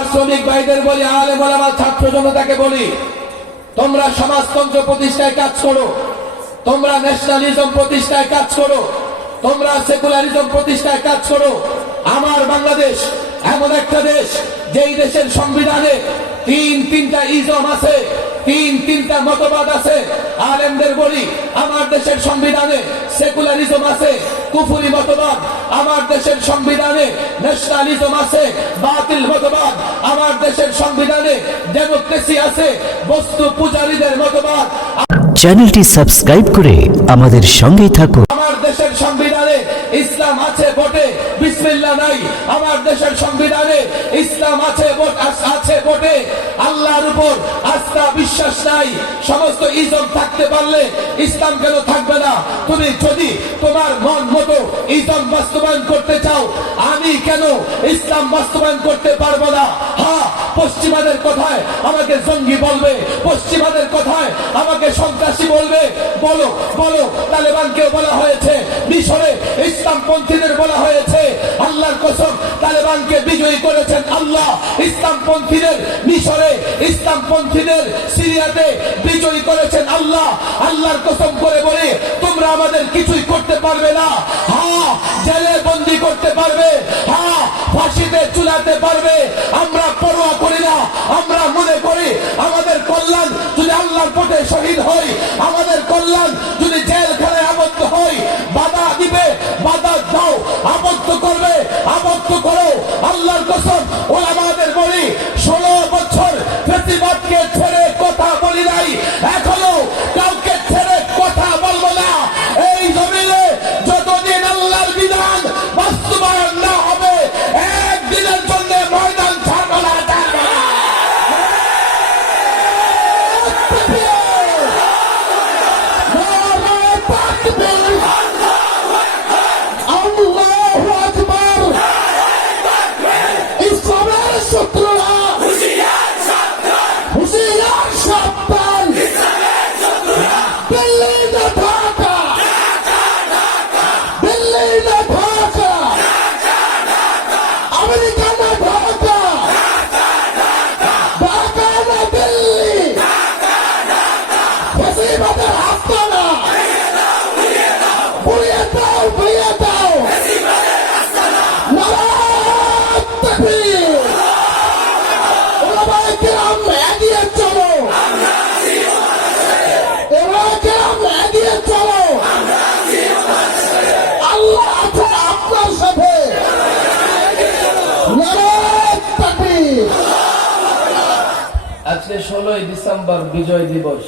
আমার শ্রমিক ভাইদের বলি, আলে বলে আমার ছাত্র জনতাকে বলি, তোমরা সমাজতন্ত্র প্রতিষ্ঠায় কাজ করো, তোমরা ন্যাশনালিজম প্রতিষ্ঠায় কাজ করো তোমরা সেকুলারিজম প্রতিষ্ঠায় কাজ করো। আমার বাংলাদেশ এমন একটা দেশ, যেই দেশের সংবিধানে তিন, তিনটা ইজম আছে, তিন, তিনটা মতবাদ আছে। আলেমদের বলি, আমার দেশের সংবিধানে সেকুলারিজম আছে, কুফুরি মতবাদ, আমার দেশের সংবিধানে ন্যাশনালিজম আছে, বাতিল মতবাদ, আমার দেশের সংবিধানে ডেমোক্রেসি আছে, বস্তু পূজারীদের মতবাদ। চ্যানেলটি সাবস্ক্রাইব করে আমাদের সঙ্গেই থাকুন। ইসলাম আছে বটে, বিসমিল্লাহ নাই। আমার দেশের সংবিধানে ইসলাম আছে আছে বটে। আল্লাহর উপর আস্থা, বিশ্বাস নাই। সমস্ত ইজম থাকতে পারলে ইসলাম কেন থাকবে না? তুমি যদি তোমার মন মতো ইজম বাস্তবায়ন করতে চাও, আমি কেন ইসলাম বাস্তবায়ন করতে পারব না? হ্যাঁ পশ্চিমাদের কথায় আমাকে জঙ্গি বলবে, পশ্চিমাদের কথায় আমাকে সন্ত্রাসী বলবে। বলো বলো তালেবানকে বলা হয়েছে, মিশরে ইসলামপন্থীদের বলা হয়েছে, আল্লাহর কসম, তালেবানকে বিজয়ী করেছেন আল্লাহ। ইসলামপন্থীদের মিশরে, ইসলামপন্থীদের সিরিয়াতে বিজয়ী করেছেন আল্লাহ। আল্লাহর কসম করে বলে, তোমরা আমাদের কিছুই করতে পারবে না। হ্যাঁ জেলে বন্দি করতে পারবে। হ্যাঁ ফাঁসিতে চুলাতে পারবে। আমরা পরোয়া করি না, আমরা মনে করি, আমাদের কল্যাণ যদি আল্লাহর পথে শহীদ হই, আমাদের কল্যাণ poco আজকে ষোলোই ডিসেম্বর বিজয় দিবস।